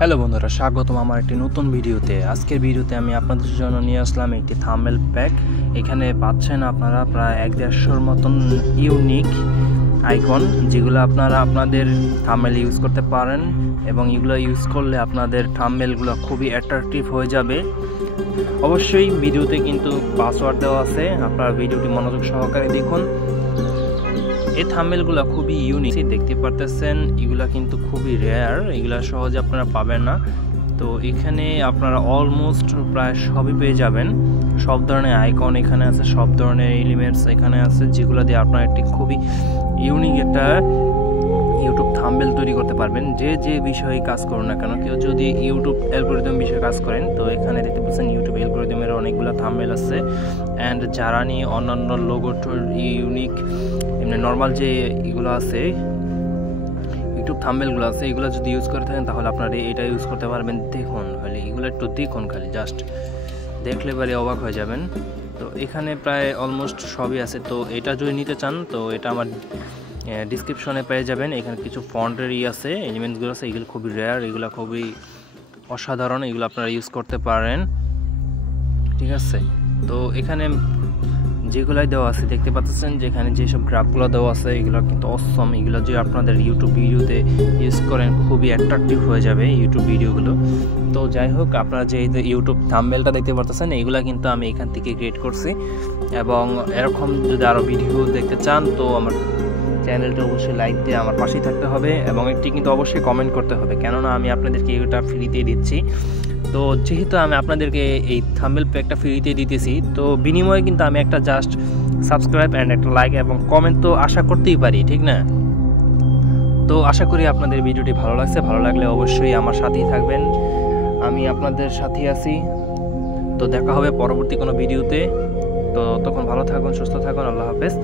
Hello বন্ধুরা, স্বাগতম আমার একটি নতুন ভিডিওতে। আজকের ভিডিওতে আমি আপনাদের জন্য নিয়ে আসলাম একটি থাম্বনেল প্যাক। এখানে পাচ্ছেন আপনারা প্রায় 150-র মতন ইউনিক আইকন, যেগুলো আপনারা আপনাদের থাম্বনেল ইউজ করতে পারেন এবং এগুলো ইউজ করলে আপনাদের থাম্বনেলগুলো খুবই অ্যাট্রাকটিভ হয়ে যাবে। অবশ্যই ভিডিওতে কিন্তু পাসওয়ার্ড দেওয়া আছে, আপনারা ভিডিওটি মনোযোগ সহকারে দেখুন। এই থাম্বনেলগুলো খুবই ইউনিক দেখতে পারতেছেন, এগুলা কিন্তু খুবই রেয়ার, এগুলা সহজে আপনারা পাবেন না। তো এখানে আপনারা অলমোস্ট প্রায় সবই পেয়ে যাবেন। সব ধরনের আইকন এখানে আছে, সব ধরনের এলিমেন্টস এখানে আছে, যেগুলো দিয়ে আপনারা একটি খুবই ইউনিক একটা ইউটিউব থাম্বনেল তৈরি করতে পারবেন। যে বিষয়ে কাজ করুন না কেন, কেউ যদি ইউটিউব অ্যালগরিদম বিষয়ে কাজ করেন, তো এখানে দেখতে পাচ্ছেন ইউটিউব অ্যালগরিদমের অনেকগুলো থাম্বনেল আছে। অ্যান্ড যারা নিয়ে অন্যান্য লোগো ইউনিক এমনি নর্মাল যে এগুলো আছে ইউটিউব থাম্বনেলগুলো আছে, এগুলো যদি ইউজ করে থাকেন তাহলে আপনারা এটা ইউজ করতে পারবেন। দেখুন খালি এগুলো একটু দেখুন, খালি জাস্ট দেখলে বারে অবাক হয়ে যাবেন। তো এখানে প্রায় অলমোস্ট সবই আছে। তো এটা যদি নিতে চান তো এটা আমার ডিসক্রিপশনে পেয়ে যাবেন। এখানে কিছু ফন্টের আছে, এলিমেন্টসগুলো আছে, এগুলো খুবই রেয়ার, এগুলো খুবই অসাধারণ, এগুলো আপনারা ইউজ করতে পারেন, ঠিক আছে। তো এখানে যেগুলাই দেওয়া আছে দেখতে পাচ্ছেন, যেখানে যেসব গ্রাফগুলো দেওয়া আছে এগুলো কিন্তু অসম। এগুলো যে আপনাদের ইউটিউব ভিডিওতে ইউজ করেন খুবই অ্যাট্রাকটিভ হয়ে যাবে ইউটিউব ভিডিওগুলো। তো যাই হোক, আপনারা যে ইউটিউব থাম্বনেলটা দেখতে পাচ্ছেন এগুলো কিন্তু আমি এখান থেকে ক্রিয়েট করছি। এবং এরকম যদি আরও ভিডিও দেখতে চান তো আমার চ্যানেলটা অবশ্যই লাইক দিয়ে আমার পাশেই থাকতে হবে এবং একটি কিন্তু অবশ্যই কমেন্ট করতে হবে, কেননা আমি আপনাদেরকে এটা ফ্রিতেই দিচ্ছি। তো যেহেতু আমি আপনাদেরকে এই থাম্বনেল প্যাকটা ফ্রিতে দিতেছি, তো বিনিময়ে কিন্তু আমি একটা জাস্ট সাবস্ক্রাইব অ্যান্ড একটা লাইক এবং কমেন্ট তো আশা করতেই পারি, ঠিক না? তো আশা করি আপনাদের ভিডিওটি ভালো লাগছে। ভালো লাগলে অবশ্যই আমার সাথেই থাকবেন, আমি আপনাদের সাথেই আছি। তো দেখা হবে পরবর্তী কোনো ভিডিওতে। তো তখন ভালো থাকুন, সুস্থ থাকুন, আল্লাহ হাফেজ।